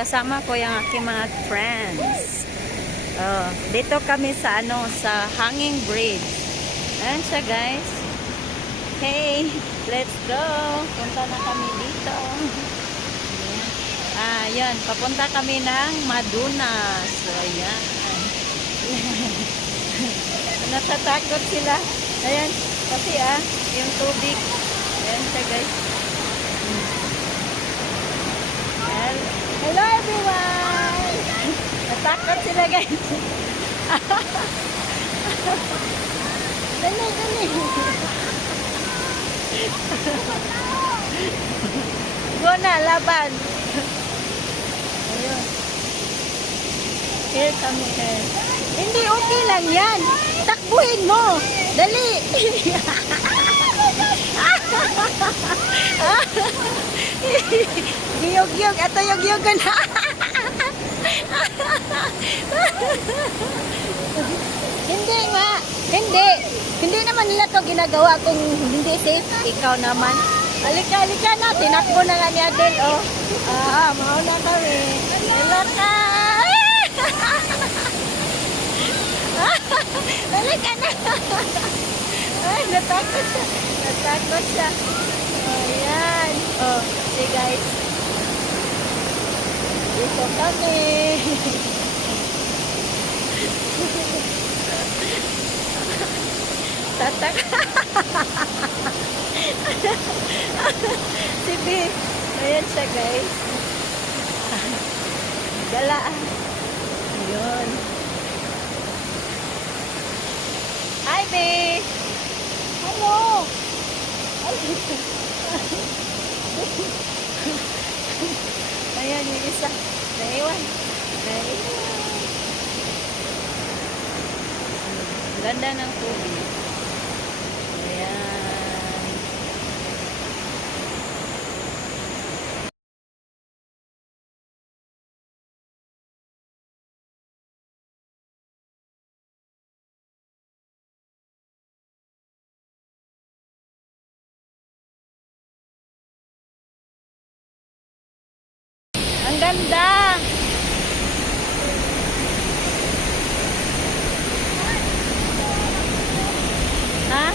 Kasama ko yung aking mga friends. Dito kami sa sa Hanging Bridge. Ayan siya, guys. Hey, let's go. Punta na kami dito. Ayan, papunta kami ng Madunas. So, ayan. Natatakot sila. Ayan, kasi yung tubig. Ayan siya, guys. Hello everyone! Natakot sila, guys. Dali, dali. Go na, laban. Ayun. Here kami. Hindi, okay lang yan. Takbuhin mo. Dali. Giyog-giyog. Ito yung giyog na. Hindi nga. Hindi. Hindi naman nila to ginagawa kung hindi safe. Ikaw naman. Halika na. Tinakbo na nga ni Adel. Oh. Mauna kami. Hello ka. Halika na. Ay, natakot siya. Natakot siya. Ayan. Oh, see guys. Dito kami. Tatak. Si B. Ayan siya, guys. Gala. Ayun. Hi, B. Hello. Ayan yung isa. Naiwan. Ganda ng tubig. Ayan. Ang ganda. Ha?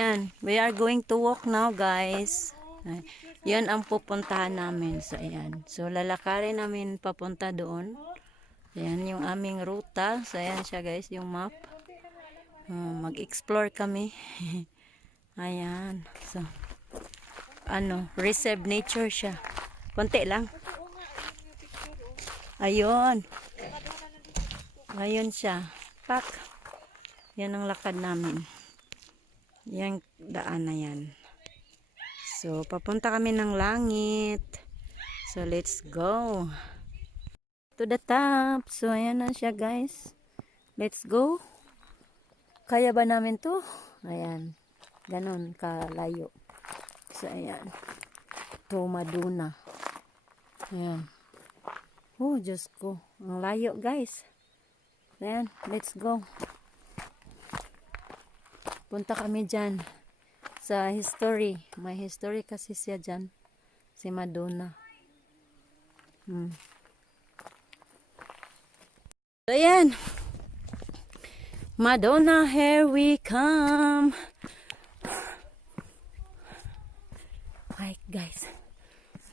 Ayan, we are going to walk now, guys. Yan ang pupuntahan namin. So, ayan. So, lalakarin namin papunta doon. Ayan yung aming ruta. So, ayan siya, guys, yung map. Mag-explore kami. Ayan. So, reserve nature siya. Konti lang. Ayun. Ayun siya. Pak. Yan ang lakad namin. Yang daan na yan. So, papunta kami ng langit. So, let's go. To the top. So, ayan na siya, guys. Let's go. Kaya ba namin to? Ayan. Ganon kalayo. So, ayan. to Maduna. Ayan. Oh, Diyos ko. Ang layo, guys. Ayan, let's go. Punta kami dyan sa history. May history kasi siya dyan. Si Madonna. So, ayan. Madonna, here we come. Hike, guys.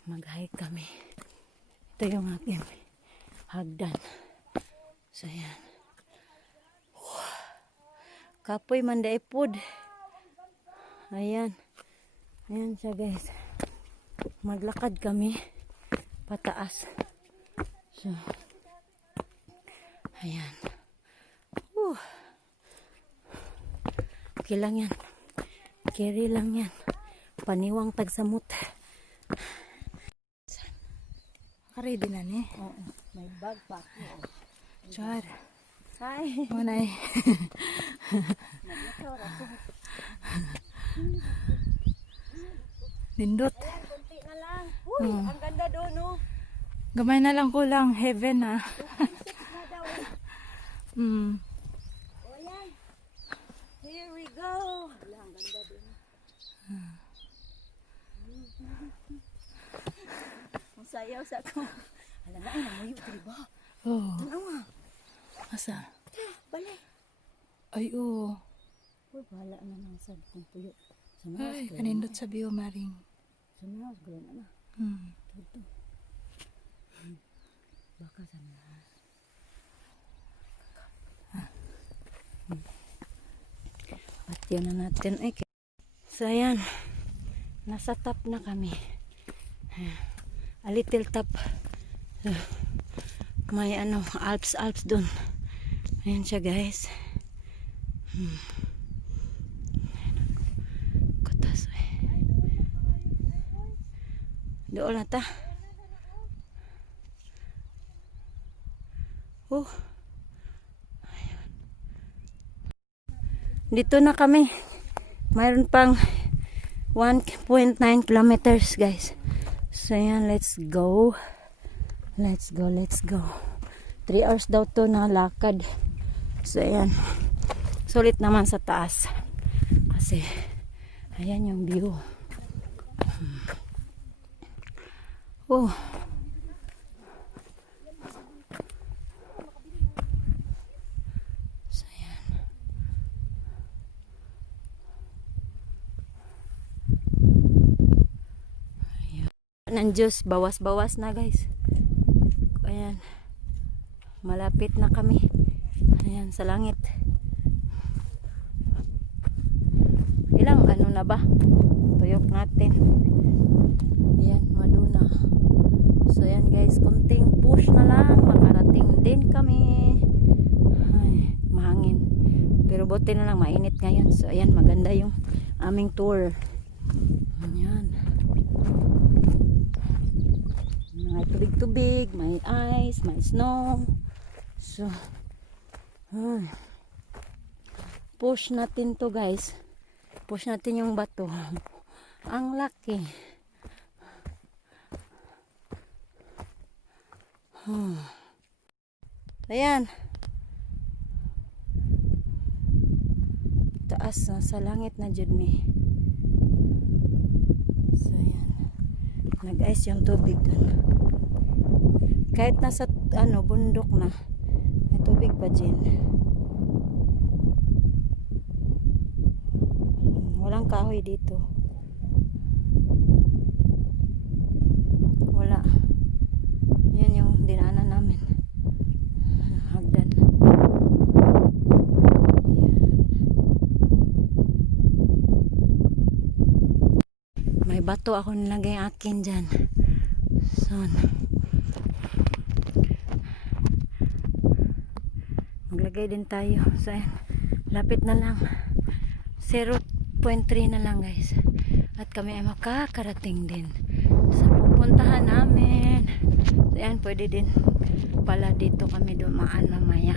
Mag-hike kami. Ito yung aking hagdan. So, ayan. Kapoy mandaipod. Ayan. Ayan siya, guys. Maglakad kami pataas. So, ayan. Okay lang yan. Carry lang yan. Paniwang tagsamot. Ready na ni? Oo. May bag pa ako. Char. Hi. Manay. Nindot. Kunti na lang. Uy, ang ganda doon, no? Gamay na lang kulang. Heaven ah. Na daw. Mm. O yan. Here we go. Wala, ang ganda doon. Ang sayaw sa ako. Alam na, ay namuyo, diba? Oh. Ano nga? Asa? Balik. Ay oh. Uy, bahala na lang sa kung puyo. Ay, kanindot sa bio maring. Sumahas, gula na na. Tuto. Baka sumahas. At yun na natin. Ay, so, ayan. Nasa top na kami. A little top. So, may ano, Alps dun. Ayan siya, guys. Kutas, eh. Doon na ta. Oh. Ayun. Dito na kami. Mayroon pang 1.9 kilometers, guys. So, ayan, let's go. Let's go. 3 hours daw to na lakad. So, ayan. Sulit naman sa taas. Kasi, ayan yung view. Oh. So, ayan. Ayan. Ng Diyos, bawas-bawas na, guys. Ayan. Malapit na kami. Ayan, sa langit. Ilang ano na ba? Tuyok natin. Ayan, Maduna. So, ayan, guys. Kunting push na lang. Makarating din kami. Ay, mahangin. Pero buti na lang, mainit ngayon. So, ayan, maganda yung aming tour. Ayan. May tubig-tubig, may ice, may snow. So, ay. Push natin to, guys. Push natin yung bato. Ang laki. Ayan. Taas na sa langit na jud mi. So, ayan. Nag-ice yung tubig dun. Kahit nasa ano, bundok na, may tubig pa dyan. Walang kahoy dito. Wala. Yan yung dinaanan namin. Hagdan. Ayan. May bato ako nilagay akin dyan. So, maglagay din tayo. So, ayan. Lapit na lang. 0.3 na lang, guys. At kami ay makakarating din sa pupuntahan namin. So, ayan, pwede din pala dito kami dumaan mamaya.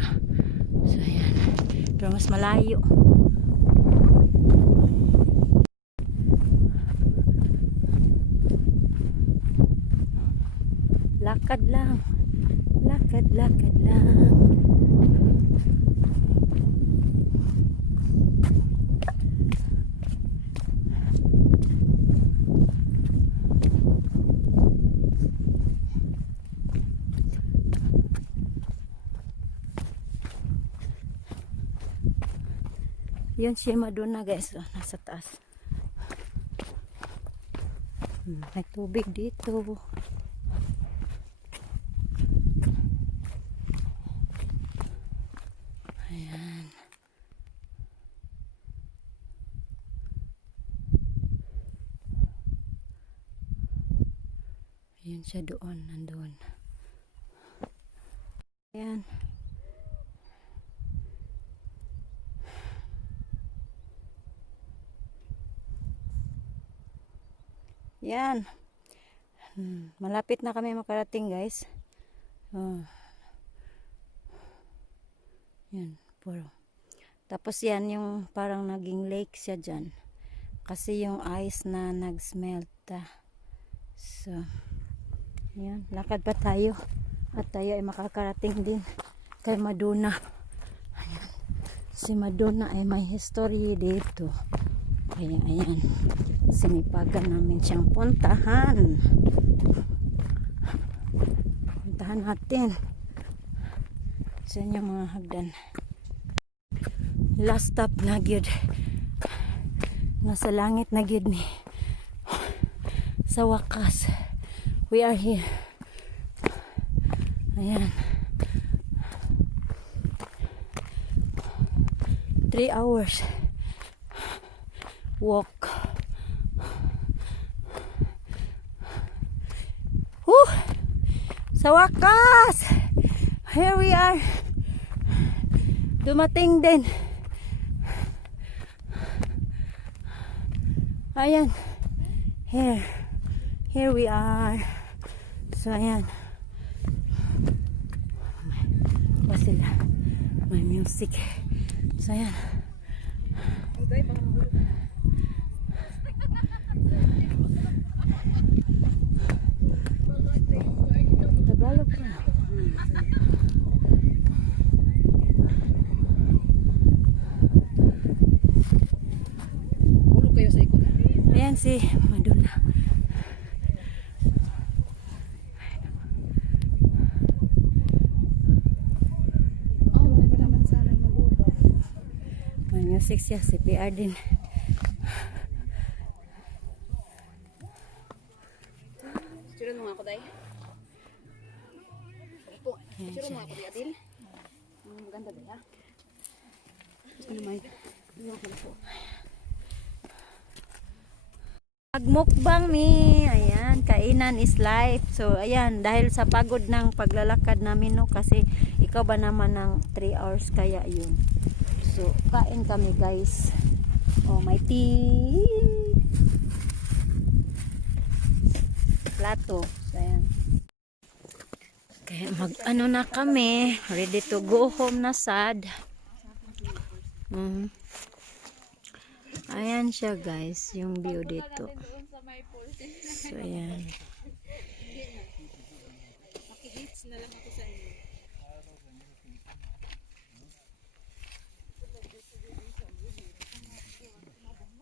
So, ayan. Pero mas malayo. Lakad lang. Lakad, lakad lang. Yun si Madonna guys, oh, nasa taas. May tubig dito. Ayan. Ayan siya doon, nandun. Ayan. Yan. Malapit na kami makarating guys. Oh. Yan, puro. Tapos yan yung parang naging lake siya dyan. Kasi yung ice na nag-smelt. So, yan. Lakad pa tayo. At tayo ay makakarating din kay Madonna. Ayan. Si Madonna ay may history dito. Kaya ayan. Sinipagan namin siyang puntahan. Puntahan natin. Saan yung mga hagdan. Last stop na gyud. Nasa langit na gyud ni. Sa wakas. We are here. Ayan. 3 hours. Walk. Sa wakas! Here we are. Dumating din. Ayan. Here we are. So, ayan. O sila. May music. So, ayan. Tagalog ka. Ayan si Madonna. May music siya, si PR din. Siro mo ako day. Opo. Siro mo ako di Adil. Maganda ba ya? Ano may? Iyo ko po. Magmukbang mi. Ayan, kainan is life. So, ayan, dahil sa pagod ng paglalakad namin, no, kasi ikaw ba naman ng 3 hours kaya yun. So, kain kami, guys. Oh, may tea. Plato. So, ayan. Kaya mag-ano na kami. Ready to go home na sad. Ayan siya guys, yung view dito. So ayan.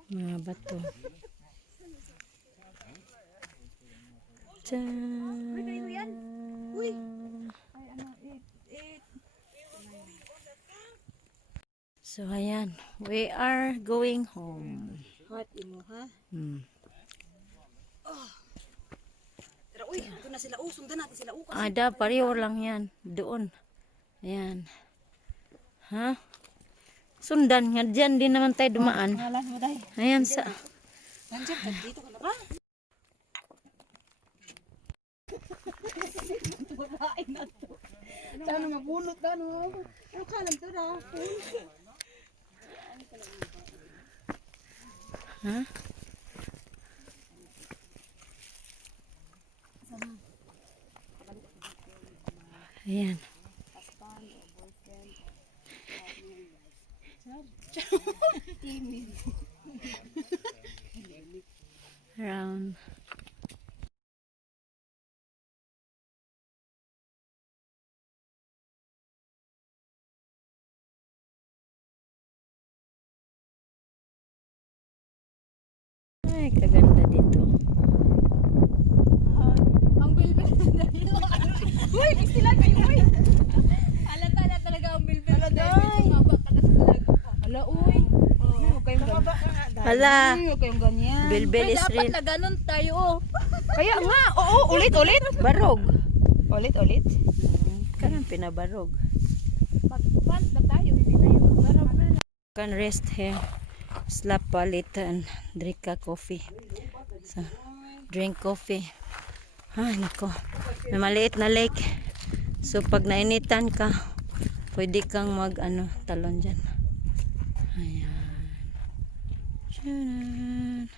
Mga bato. So ayan, we are going home. Hot imo ha? Pero uy, doon na sila. Sundan natin sila. Ada, pareho lang yan. Doon. Ayan. Ha? Sundan nga. Diyan din naman tayo dumaan. Ngalan mo day. Ayan sa... Nandiyan ka dito ka na ba? Babae na to. Sana mabunot na no. Ano ka lang to na? Ha? Ayan. Around Ay, kaganda dito. Ang bilbil na dahil. Uy, sila kayo, uy. Halata na talaga ang bilbil na dahil. Sumaba ka na sa vlog. Hala, uy. Huwag kayong ganyan. Hala, Huwag kayong ganyan. bilbil is Dapat real. na ganun tayo, oh. Kaya nga, oo, ulit. Barog. Ulit. Kanang pinabarog. Mag-pant na tayo, hindi tayo magbarab na. Can rest here. Slap palit and drink a coffee. So, drink coffee. Ay, nako. May maliit na lake. So, pag nainitan ka, pwede kang talon dyan. Ayan. Tcharan.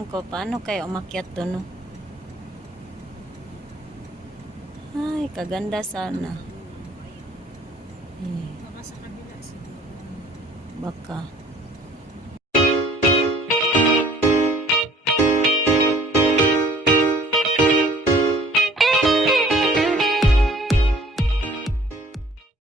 Ewan ko, paano kaya umakyat to, no? Ay, kaganda sana. Eh, Baka sa kabila siguro. baka.